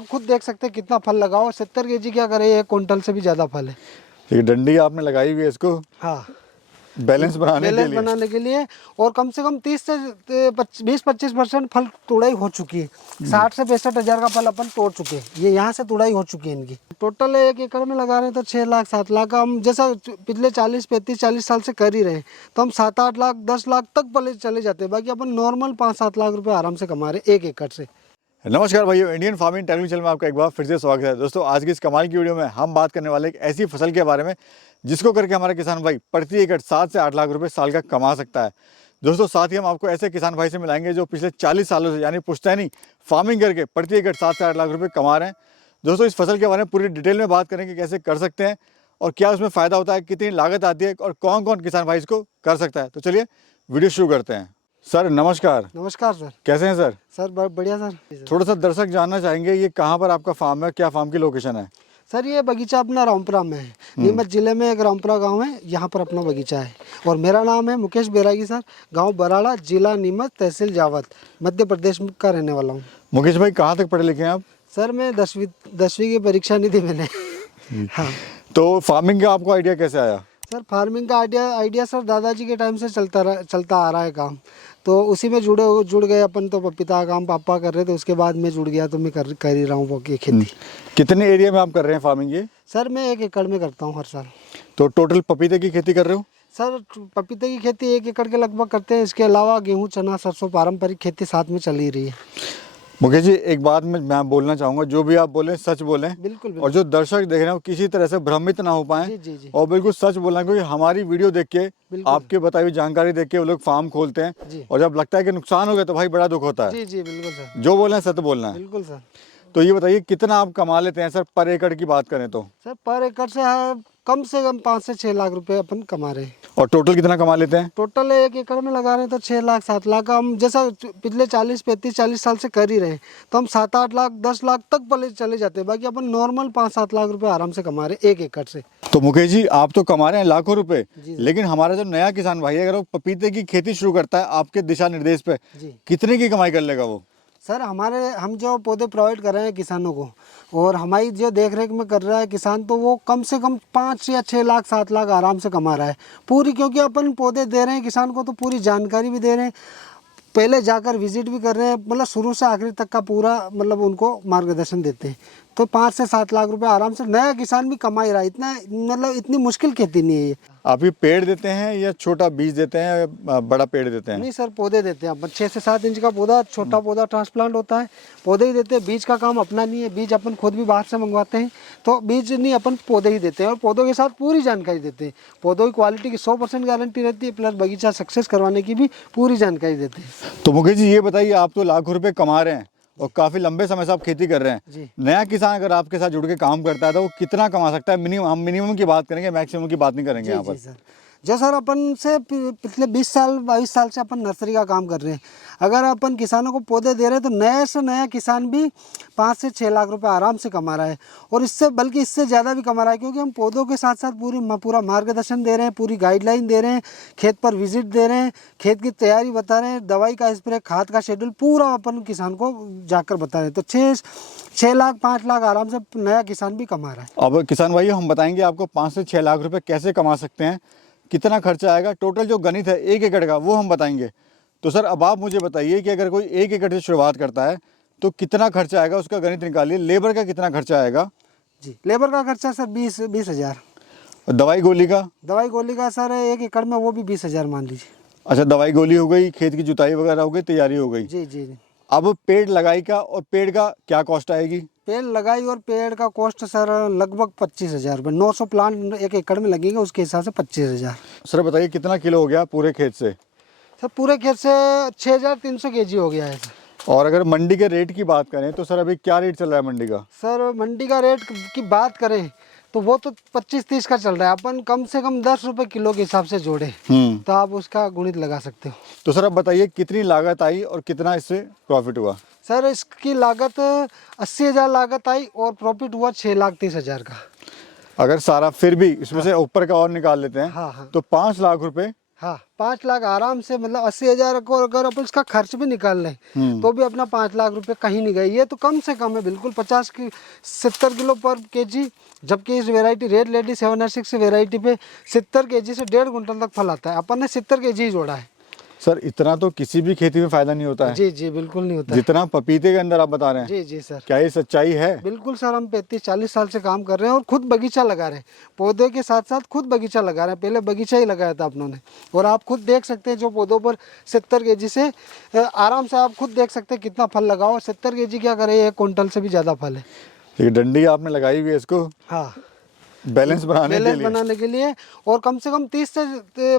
आप खुद देख सकते हैं कितना फल लगा हो। 70 केजी क्या करे, 1 क्विंटल से भी ज़्यादा फल है। ये डंडी आपने लगाई हुई है इसको हाँ, बैलेंस बनाने के लिए। और कम से कम 30 से 20-25% फल तुड़ाई हो चुकी है। 60 से 65 हज़ार का फल अपन तोड़ चुके हैं। ये यहाँ से तुड़ाई हो चुकी है इनकी। टोटल 1 एकड़ में लगा रहे हैं तो 6 लाख 7 लाख का हम जैसा पिछले 40 साल से कर ही रहे हैं, तो हम 7-8 लाख 10 लाख तक पले चले जाते हैं। बाकी अपन नॉर्मल 5-7 लाख रुपए आराम से कमा रहे 1 एकड़ से। नमस्कार भाइयों, इंडियन फार्मिंग टेक्निकल चैनल में आपका एक बार फिर से स्वागत है। दोस्तों, आज की इस कमाल की वीडियो में हम बात करने वाले एक ऐसी फसल के बारे में जिसको करके हमारा किसान भाई प्रति एकड़ 7 से 8 लाख रुपए साल का कमा सकता है। दोस्तों, साथ ही हम आपको ऐसे किसान भाई से मिलाएंगे जो पिछले 40 सालों से यानी पुश्तैनी फार्मिंग करके प्रति एकड़ 7 से 8 लाख रुपए कमा रहे हैं। दोस्तों, इस फसल के बारे में पूरी डिटेल में बात करेंगे, कैसे कर सकते हैं और क्या उसमें फ़ायदा होता है, कितनी लागत आती है और कौन कौन किसान भाई इसको कर सकता है। तो चलिए वीडियो शुरू करते हैं। सर नमस्कार। नमस्कार सर। कैसे हैं सर? सर बढ़िया सर। थोड़ा सा दर्शक जानना चाहेंगे, ये कहाँ पर आपका फार्म है, क्या फार्म की लोकेशन है? सर ये बगीचा अपना रामपुरा में है। नीमच जिले में एक रामपुरा गांव है, यहाँ पर अपना बगीचा है। और मेरा नाम है मुकेश बैरागी सर। गांव बराड़ा, जिला नीमच, तहसील जावत, मध्य प्रदेश का रहने वाला हूँ। मुकेश भाई, कहाँ तक पढ़े लिखे हैं आप? सर मैं 10वीं की परीक्षा नहीं दी मैंने। हाँ। तो फार्मिंग का आपको आइडिया कैसे आया? सर फार्मिंग का आइडिया सर दादाजी के टाइम से चलता आ रहा है काम, तो उसी में जुड़ गए अपन। तो पपीता का काम पापा कर रहे थे, उसके बाद मैं जुड़ गया, तो मैं कर ही रहा हूँ ये खेती। कितने एरिया में आप कर रहे हैं फार्मिंग ये? सर मैं 1 एकड़ में करता हूँ हर साल। तो टोटल पपीते की खेती कर रहे हो? सर पपीते की खेती 1 एकड़ के लगभग करते हैं। इसके अलावा गेहूँ, चना, सरसों, पारंपरिक खेती साथ में चल ही रही है। मुकेश जी, एक बात मैं बोलना चाहूँगा, जो भी आप बोलें सच बोलें। बिल्कुल। और जो दर्शक देख रहे हैं वो किसी तरह से भ्रमित ना हो पाए। जी। और बिल्कुल सच बोलना, क्योंकि हमारी वीडियो देख के, आपके बताई हुई जानकारी देख के वो लोग फार्म खोलते हैं और जब लगता है कि नुकसान हो गया तो भाई बड़ा दुख होता है। जी बिल्कुल सर। जो बोलना है सच बोलना है। बिल्कुल सर। तो ये बताइए, कितना आप कमा लेते हैं सर पर एकड़ की बात करें तो? सर पर एकड़ से कम 5 से 6 लाख रुपए अपन कमा रहे हैं। और टोटल कितना कमा लेते हैं? टोटल 1 एकड़ में लगा रहे हैं तो 6 लाख 7 लाख का हम जैसा पिछले 40 साल से कर ही रहे हैं, तो हम 7-8 लाख 10 लाख तक पले चले जाते हैं। बाकी अपन नॉर्मल 5-7 लाख रुपए आराम से कमा रहे हैं 1 एकड़ से। तो मुकेश जी, आप तो कमा रहे हैं लाखों रुपए, लेकिन हमारा जो नया किसान भाई है, अगर वो पपीते की खेती शुरू करता है आपके दिशा निर्देश पे, कितने की कमाई कर लेगा वो? सर हम जो पौधे प्रोवाइड कर रहे हैं किसानों को, और हमारी जो देख रेख में कर रहा है किसान, तो वो कम से कम 5 या 6 लाख 7 लाख आराम से कमा रहा है पूरी। क्योंकि अपन पौधे दे रहे हैं किसान को, तो पूरी जानकारी भी दे रहे हैं, पहले जाकर विजिट भी कर रहे हैं, मतलब शुरू से आखिर तक का पूरा मतलब उनको मार्गदर्शन देते हैं। तो 5 से 7 लाख रुपए आराम से नया किसान भी कमा ही रहा है। इतना मतलब इतनी मुश्किल खेती नहीं है ये। आप ये पेड़ देते हैं या छोटा बीज देते हैं या बड़ा पेड़ देते हैं? नहीं सर, पौधे देते हैं अपन। 6 से 7 इंच का पौधा, छोटा पौधा ट्रांसप्लांट होता है, पौधे ही देते हैं। बीज का काम अपना नहीं है, बीज अपन खुद भी बाहर से मंगवाते हैं। तो बीज नहीं, अपन पौधे ही देते हैं और पौधों के साथ पूरी जानकारी देते हैं। पौधों की क्वालिटी की 100% गारंटी रहती है, प्लस बगीचा सक्सेस करवाने की भी पूरी जानकारी देते हैं। तो मुकेश जी, ये बताइए, आप तो लाखों रुपए कमा रहे हैं और काफी लंबे समय से आप खेती कर रहे हैं। नया किसान अगर आपके साथ जुड़ के काम करता है तो वो कितना कमा सकता है? हम मिनिमम की बात करेंगे, मैक्सिमम की बात नहीं करेंगे यहाँ पर। सर जो सर अपन से पिछले 20 साल से अपन नर्सरी का काम कर रहे हैं। अगर अपन किसानों को पौधे दे रहे हैं तो नया से नया किसान भी 5 से 6 लाख रुपए आराम से कमा रहा है, और बल्कि इससे ज़्यादा भी कमा रहा है। क्योंकि हम पौधों के साथ साथ पूरा मार्गदर्शन दे रहे हैं, पूरी गाइडलाइन दे रहे हैं, खेत पर विजिट दे रहे हैं, खेत की तैयारी बता रहे हैं, दवाई का स्प्रे, खाद का शेड्यूल पूरा अपन किसान को जाकर बता रहे हैं। तो 6 लाख 5 लाख आराम से नया किसान भी कमा रहा है। अब किसान भाई, हम बताएंगे आपको 5 से 6 लाख रुपए कैसे कमा सकते हैं, कितना खर्चा आएगा, टोटल जो गणित है 1 एकड़ का वो हम बताएंगे। तो सर अब आप मुझे बताइए कि अगर कोई 1 एकड़ से शुरुआत करता है तो कितना खर्चा आएगा, उसका गणित निकालिए। लेबर का कितना खर्चा आएगा? जी, लेबर का खर्चा सर 20 हज़ार। और दवाई गोली का? दवाई गोली का सर 1 एकड़ में वो भी 20 हज़ार मान लीजिए। अच्छा, दवाई गोली हो गई, खेत की जुताई वगैरह हो गई, तैयारी हो गई। जी। अब पेड़ लगाई का और पेड़ का क्या कॉस्ट आएगी? पेड़ लगाई और पेड़ का कॉस्ट सर लगभग 25 हज़ार रुपये। 900 प्लांट 1 एकड़ में लगेंगे, उसके हिसाब से 25 हज़ार। सर बताइए, कितना किलो हो गया पूरे खेत से? सर पूरे खेत से 6300 केजी हो गया है सर। और अगर मंडी के रेट की बात करें तो सर अभी क्या रेट चल रहा है मंडी का? सर मंडी का रेट की बात करें तो वो तो 25-30 का चल रहा है। अपन कम से कम 10 रुपये किलो के हिसाब से जोड़े तो आप उसका गुणित लगा सकते हो। तो सर अब बताइए, कितनी लागत आई और कितना इससे प्रॉफिट हुआ? सर इसकी लागत 80 हज़ार लागत आई और प्रॉफिट हुआ 6,30,000 का। अगर सारा फिर भी इसमें से ऊपर का और निकाल लेते हैं हाँ। तो 5 लाख रुपए हाँ 5 लाख आराम से, मतलब 80,000 को अगर अपन इसका खर्च भी निकाल लें तो भी अपना 5 लाख रुपए कहीं नहीं गए। ये तो कम से कम है बिल्कुल, 70 किलो पर केजी, जबकि इस वेराइटी रेड लेडी 706 वेराइटी पे 70 केजी से 1.5 कुंटल तक फल आता है। अपन ने 70 केजी ही जोड़ा है। सर इतना तो किसी भी खेती में फायदा नहीं होता है जी जी बिल्कुल नहीं होता है। जितना पपीते के अंदर आप बता रहे हैं। जी जी सर क्या ये सच्चाई है? बिल्कुल सर, हम 35-40 साल से काम कर रहे हैं और खुद बगीचा लगा रहे हैं। पौधे के साथ साथ खुद बगीचा लगा रहे हैं। पहले बगीचा ही लगाया था अपनों ने, और आप खुद देख सकते हैं जो पौधों पर 70 केजी से आराम से आप खुद देख सकते हैं कितना फल लगाओ। 70 केजी क्या करे, 1 कुंटल से भी ज़्यादा फल है। ये डंडी आपने लगाई हुई है इसको हाँ बैलेंस बनाने के लिए, और कम से कम 30 से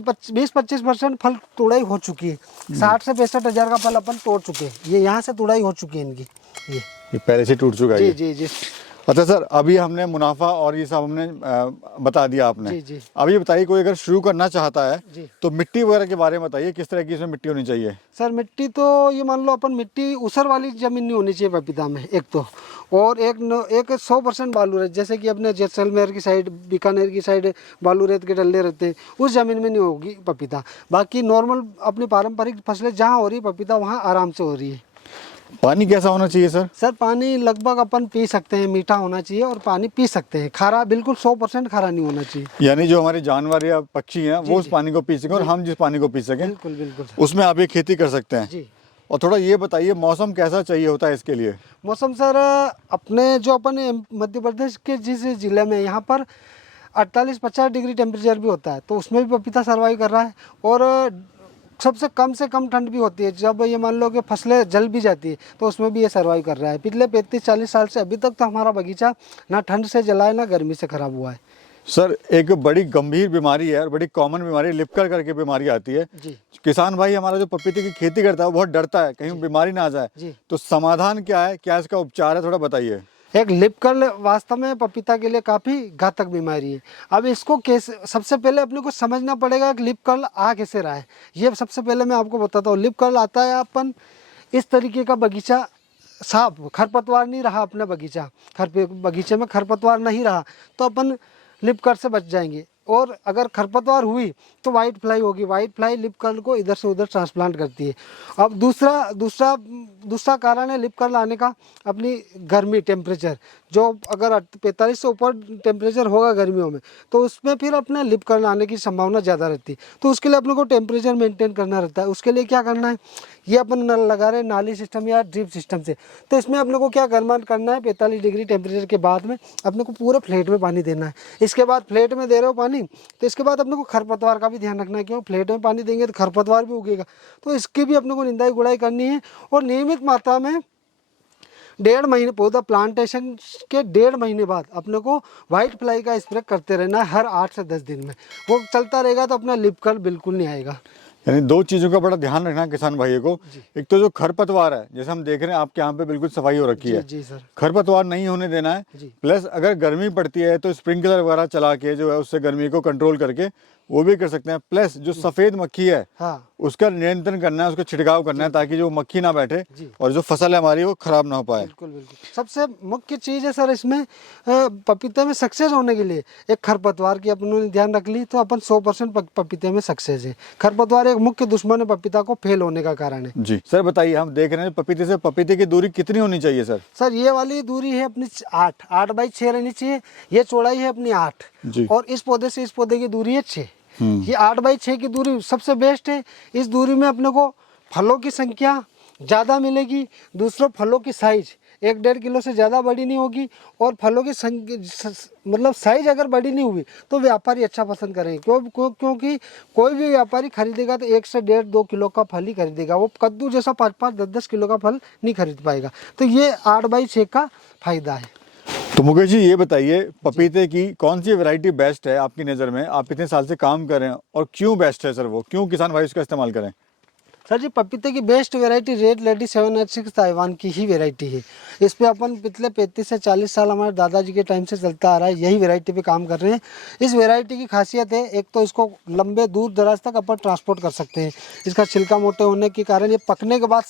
20-25% फल तुड़ाई हो चुकी है। 60 से 65 हज़ार का फल अपन तोड़ चुके हैं। ये यहाँ से तुड़ाई हो चुकी है इनकी। ये पहले से टूट चुका है जी ये। जी जी अच्छा सर, अभी हमने मुनाफा और ये सब हमने बता दिया आपने। जी जी अभी बताइए कोई अगर शुरू करना चाहता है जी। तो मिट्टी वगैरह के बारे में बताइए, किस तरह की इसमें मिट्टी होनी चाहिए? सर मिट्टी तो ये मान लो अपन, मिट्टी ऊसर वाली जमीन नहीं होनी चाहिए पपीता में एक तो, और एक 100% बालू रेत, जैसे कि अपने जैसलमेर की साइड, बीकानेर की साइड बालू रेत के डल्ले रहते हैं, उस जमीन में नहीं होगी पपीता। बाकी नॉर्मल अपनी पारंपरिक फसलें जहाँ हो रही पपीता वहाँ आराम से हो रही है। पानी कैसा होना चाहिए सर? सर पानी लगभग अपन पी सकते हैं, मीठा होना चाहिए और पानी पी सकते हैं। खारा बिल्कुल 100% खारा नहीं होना चाहिए। यानी जो हमारे जानवर या पक्षी हैं वो उस पानी को पी सकें और हम जिस पानी को पी सकें, बिल्कुल बिल्कुल उसमें आप ये खेती कर सकते हैं। जी। और थोड़ा ये बताइए मौसम कैसा चाहिए होता है इसके लिए? मौसम सर अपने जो अपन मध्य प्रदेश के जिस ज़िले में, यहाँ पर 48-50 डिग्री टेम्परेचर भी होता है, तो उसमें भी पपीता सर्वाइव कर रहा है। और सबसे कम से कम ठंड भी होती है, जब ये मान लो कि फसलें जल भी जाती है तो उसमें भी ये सर्वाइव कर रहा है। पिछले 35-40 साल से अभी तक तो हमारा बगीचा ना ठंड से जला है ना गर्मी से ख़राब हुआ है। सर एक बड़ी गंभीर बीमारी है और बड़ी कॉमन बीमारी लिपकर करके बीमारी आती है जी किसान भाई हमारा जो पपीते की खेती करता है वो बहुत डरता है कहीं बीमारी ना आ जाए। जी। तो समाधान क्या है, क्या इसका उपचार है, थोड़ा बताइए। एक लिप कर्ल वास्तव में पपीता के लिए काफ़ी घातक बीमारी है। अब इसको कैसे, सबसे पहले अपने को समझना पड़ेगा कि लिप कर्ल आ कैसे रहा है। ये सबसे पहले मैं आपको बताता हूँ। लिप कर्ल आता है अपन इस तरीके का बगीचा साफ, खरपतवार नहीं रहा अपना बगीचा, बगीचे में खरपतवार नहीं रहा तो अपन लिप कर्ल से बच जाएंगे। और अगर खरपतवार हुई तो वाइट फ्लाई होगी। वाइट फ्लाई लिप कर्ल को इधर से उधर ट्रांसप्लांट करती है। अब दूसरा कारण है लिप कर्ल आने का अपनी गर्मी, टेम्परेचर। जो अगर 45 से ऊपर टेम्परेचर होगा गर्मियों में तो उसमें फिर अपना लिप कर्ल आने की संभावना ज़्यादा रहती है। तो उसके लिए अपने को टेम्परेचर मेंटेन करना रहता है। उसके लिए क्या करना है, ये अपन नल लगा रहे हैं नाली सिस्टम या ड्रिप सिस्टम से, तो इसमें अपने को क्या करना है 45 डिग्री टेम्परेचर के बाद में अपने को पूरे फ्लेट में पानी देना है। इसके बाद फ्लेट में दे रहे हो पानी तो इसके बाद अपने को खरपतवार का भी ध्यान रखना है, क्यों फ्लेट में पानी देंगे तो खरपतवार भी उगेगा। तो इसकी भी अपने को निंदाई गुड़ाई करनी है। और नियमित मात्रा में 1.5 महीने, पौधा प्लांटेशन के 1.5 महीने बाद अपने को वाइट फ्लाई का स्प्रे करते रहना है हर 8 से 10 दिन में। वो चलता रहेगा तो अपना लिप कर्ल बिल्कुल नहीं आएगा। यानी दो चीज़ों का बड़ा ध्यान रखना है किसान भाइयों को। एक तो जो खरपतवार है, जैसे हम देख रहे हैं आपके यहाँ पे बिल्कुल सफाई हो रखी है, जी सर। खरपतवार नहीं होने देना है। प्लस अगर गर्मी पड़ती है तो स्प्रिंकलर वगैरह चला के जो है उससे गर्मी को कंट्रोल करके वो भी कर सकते हैं। प्लस जो सफ़ेद मक्खी है हाँ उसका नियंत्रण करना है, उसका छिड़काव करना है ताकि जो मक्खी ना बैठे और जो फसल है हमारी वो खराब ना हो पाए। बिल्कुल बिल्कुल। सबसे मुख्य चीज़ है सर इसमें, पपीते में सक्सेस होने के लिए एक खरपतवार की अपन ने ध्यान रख ली तो अपन 100% पपीते में सक्सेस है। खरपतवार एक मुख्य दुश्मन है पपीता को फेल होने का कारण है। जी सर बताइए, हम देख रहे हैं पपीते से पपीते की दूरी कितनी होनी चाहिए सर? सर ये वाली दूरी है अपनी 8 बाई 6 रहनी चाहिए। ये चौड़ाई है अपनी 8 जी। और इस पौधे से इस पौधे की दूरी है 6। ये 8 बाई 6 की दूरी सबसे बेस्ट है। इस दूरी में अपने को फलों की संख्या ज़्यादा मिलेगी। दूसरों फलों की साइज 1-1.5 किलो से ज़्यादा बड़ी नहीं होगी। और फलों की मतलब साइज अगर बड़ी नहीं हुई तो व्यापारी अच्छा पसंद करेंगे। क्योंकि कोई भी व्यापारी खरीदेगा तो 1 से 1.5-2 किलो का फल ही खरीदेगा। वो कद्दू जैसा 5-5, 10-10 किलो का फल नहीं खरीद पाएगा। तो ये 8 बाई 6 का फायदा है। तो मुकेश जी ये बताइए, पपीते की कौन सी वैरायटी बेस्ट है आपकी नज़र में? आप इतने साल से काम कर रहे हैं और क्यों बेस्ट है सर वो, क्यों किसान भाई उसका इस्तेमाल करें? सर जी पपीते की best variety red lady 706 Taiwan की ही वैरायटी है। इस पे अपन पिछले 35 से 40 साल हमारे दादाजी के टाइम से चलता आ रहा है, यही वैरायटी पे काम कर रहे हैं। इस वैरायटी की खासियत है, एक तो इसको लंबे दूर दराज तक अपन ट्रांसपोर्ट कर सकते हैं। इसका छिलका मोटे होने के कारण ये पकने के बाद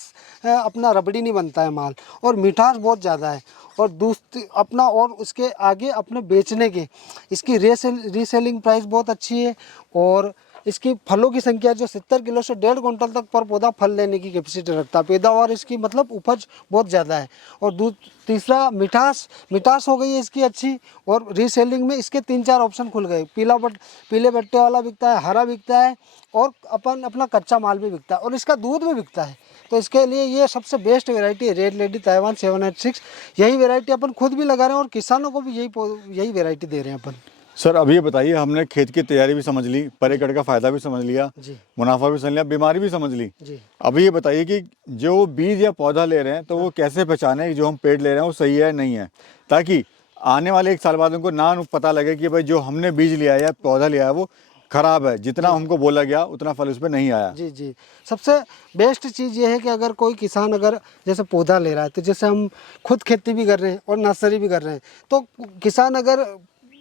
अपना रबड़ी नहीं बनता है माल, और मिठास बहुत ज़्यादा है। और दूसरी अपना, और उसके आगे अपने बेचने के इसकी रीसेलिंग प्राइस बहुत अच्छी है। और इसकी फलों की संख्या जो 70 किलो से 1.5 क्विंटल तक पर पौधा फल लेने की कैपेसिटी रखता है। पैदावार इसकी मतलब उपज बहुत ज़्यादा है। और तीसरा मिठास हो गई है इसकी अच्छी। और रीसेलिंग में इसके 3-4 ऑप्शन खुल गए। पीले बट्टे वाला बिकता है, हरा बिकता है और अपना कच्चा माल भी बिकता है और इसका दूध भी बिकता है। तो इसके लिए ये सबसे बेस्ट वैरायटी है रेड लेडी ताइवान 786। यही वैरायटी अपन खुद भी लगा रहे हैं और किसानों को भी यही वैरायटी दे रहे हैं अपन। सर अब ये बताइए, हमने खेत की तैयारी भी समझ ली, पर एकड़ का फायदा भी समझ लिया, जी मुनाफा भी समझ लिया, बीमारी भी समझ ली। जी अब ये बताइए कि जो बीज या पौधा ले रहे हैं तो वो कैसे पहचाने कि जो हम पेड़ ले रहे हैं वो सही है नहीं है, ताकि आने वाले 1 साल बाद उनको ना पता लगे कि भाई जो हमने बीज लिया है या पौधा लिया है वो खराब है, जितना हमको बोला गया उतना फल उस पर नहीं आया। जी जी सबसे बेस्ट चीज़ ये है कि अगर कोई किसान अगर जैसे पौधा ले रहा है, तो जैसे हम खुद खेती भी कर रहे हैं और नर्सरी भी कर रहे हैं, तो किसान अगर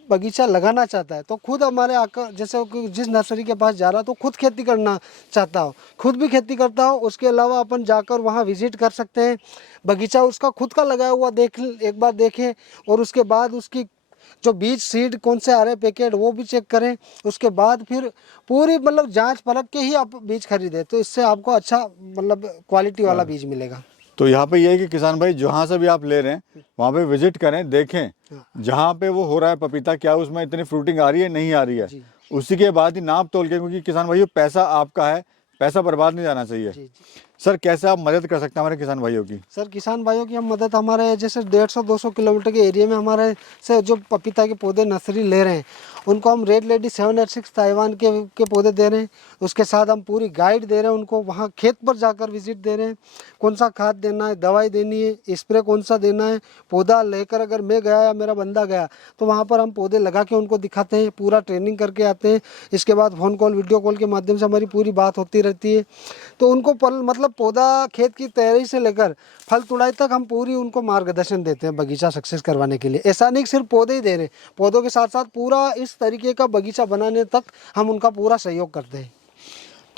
बगीचा लगाना चाहता है तो खुद हमारे आकर जैसे जिस नर्सरी के पास जा रहा है तो खुद खेती करना चाहता हो, खुद भी खेती करता हो। उसके अलावा अपन जाकर वहाँ विजिट कर सकते हैं, बगीचा उसका खुद का लगाया हुआ एक बार देखें और उसके बाद उसकी जो बीज सीड कौन से आ रहे हैं पैकेट वो भी चेक करें। उसके बाद फिर पूरी मतलब जांच परख के ही आप बीज खरीदें, तो इससे आपको अच्छा मतलब क्वालिटी वाला बीज मिलेगा। तो यहाँ पे ये है कि किसान भाई जहाँ से भी आप ले रहे हैं वहाँ पे विजिट करें, देखें जहाँ पे वो हो रहा है पपीता, क्या उसमें इतनी फ्रूटिंग आ रही है नहीं आ रही है, उसी के बाद ही नाप तोल के, क्योंकि किसान भाई पैसा आपका है, पैसा बर्बाद नहीं जाना चाहिए। सर कैसे आप मदद कर सकते हैं हमारे किसान भाइयों की? सर किसान भाइयों की हम मदद हमारे जैसे 150-200 किलोमीटर के एरिया में हमारे से जो पपीता के पौधे नर्सरी ले रहे हैं उनको हम रेड लेडी 786 ताइवान के पौधे दे रहे हैं। उसके साथ हम पूरी गाइड दे रहे हैं उनको, वहाँ खेत पर जाकर विजिट दे रहे हैं, कौन सा खाद देना है, दवाई देनी है, स्प्रे कौन सा देना है। पौधा लेकर अगर मैं गया या मेरा बंदा गया तो वहाँ पर हम पौधे लगा के उनको दिखाते हैं, पूरा ट्रेनिंग करके आते हैं। इसके बाद फ़ोन कॉल वीडियो कॉल के माध्यम से हमारी पूरी बात होती रहती है। तो उनको मतलब पौधा खेत की तैयारी से लेकर फल तुड़ाई तक हम पूरी उनको मार्गदर्शन देते हैं बगीचा सक्सेस करवाने के लिए। ऐसा नहीं सिर्फ पौधे ही दे रहे, पौधों के साथ साथ पूरा इस तरीके का बगीचा बनाने तक हम उनका पूरा सहयोग करते हैं।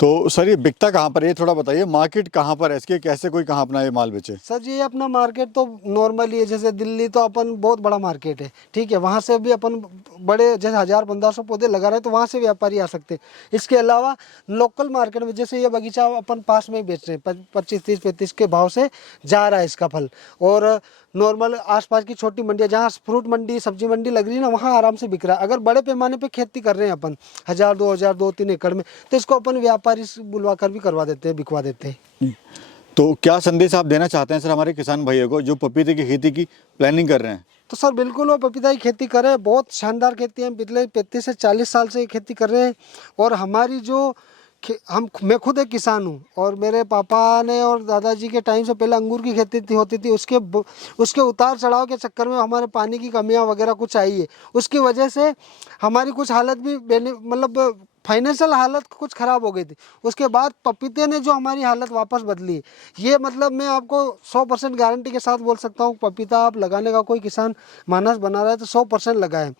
तो सर ये बिकता कहाँ पर है, ये थोड़ा बताइए, मार्केट कहाँ पर है इसके, कैसे कोई कहाँ अपना ये माल बेचे? सर जी अपना मार्केट तो नॉर्मली है, जैसे दिल्ली तो अपन बहुत बड़ा मार्केट है, ठीक है, वहाँ से भी अपन बड़े जैसे 1000-1500 पौधे लगा रहे हैं तो वहाँ से व्यापारी आ सकते हैं। इसके अलावा लोकल मार्केट में जैसे ये बगीचा अपन पास में ही बेच रहे हैं, 25-30-35 के भाव से जा रहा है इसका फल। और नॉर्मल आसपास की छोटी मंडियाँ जहाँ फ्रूट मंडी सब्जी मंडी लग रही है ना, वहाँ आराम से बिक रहा है। अगर बड़े पैमाने पे खेती कर रहे हैं अपन 1000-2000 2-3 एकड़ में, तो इसको अपन व्यापारी बुलवा कर भी करवा देते हैं, बिकवा देते हैं। तो क्या संदेश आप देना चाहते हैं सर हमारे किसान भाइयों को जो पपीते की खेती की प्लानिंग कर रहे हैं? तो सर बिल्कुल वो पपीता की खेती करें, बहुत शानदार खेती है। पिछले 35 से 40 साल से ये खेती कर रहे हैं। और हमारी जो मैं खुद एक किसान हूँ और मेरे पापा ने और दादाजी के टाइम से पहले अंगूर की खेती होती थी। उसके उतार चढ़ाव के चक्कर में हमारे पानी की कमियाँ वगैरह कुछ आई है, उसकी वजह से हमारी कुछ हालत भी मतलब फाइनेंशियल हालत कुछ ख़राब हो गई थी। उसके बाद पपीते ने जो हमारी हालत वापस बदली, ये मतलब मैं आपको 100% गारंटी के साथ बोल सकता हूँ, पपीता आप लगाने का कोई किसान मानस बना रहा है तो 100% लगाए।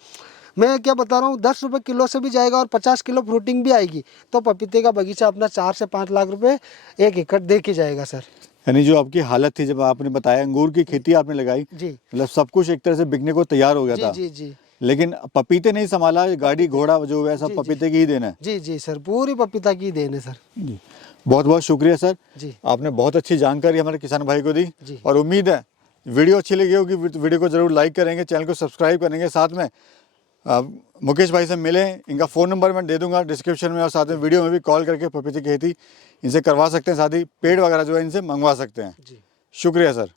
मैं क्या बता रहा हूँ, 10 रुपये किलो से भी जाएगा और 50 किलो फ्रूटिंग भी आएगी तो पपीते का बगीचा अपना 4 से 5 लाख रुपए 1 एकड़ दे के जाएगा सर। यानी जो आपकी हालत थी जब आपने बताया अंगूर की खेती आपने लगाई, जी मतलब सब कुछ एक तरह से बिकने को तैयार हो गया था, जी जी लेकिन पपीते नहीं संभाला, गाड़ी घोड़ा जो है सब पपीते की ही देन है। जी जी सर, पूरी पपीता की देन है सर। जी बहुत बहुत शुक्रिया सर जी, आपने बहुत अच्छी जानकारी हमारे किसान भाई को दी। जी। और उम्मीद है वीडियो अच्छी लगी होगी, वीडियो को जरूर लाइक करेंगे, चैनल को सब्सक्राइब करेंगे। साथ में मुकेश भाई से मिलें, इनका फ़ोन नंबर मैं दे दूंगा डिस्क्रिप्शन में, और साथ में वीडियो में भी कॉल करके पपीते की खेती इनसे करवा सकते हैं, साथ ही पेड़ वगैरह जो है इनसे मंगवा सकते हैं। जी शुक्रिया सर।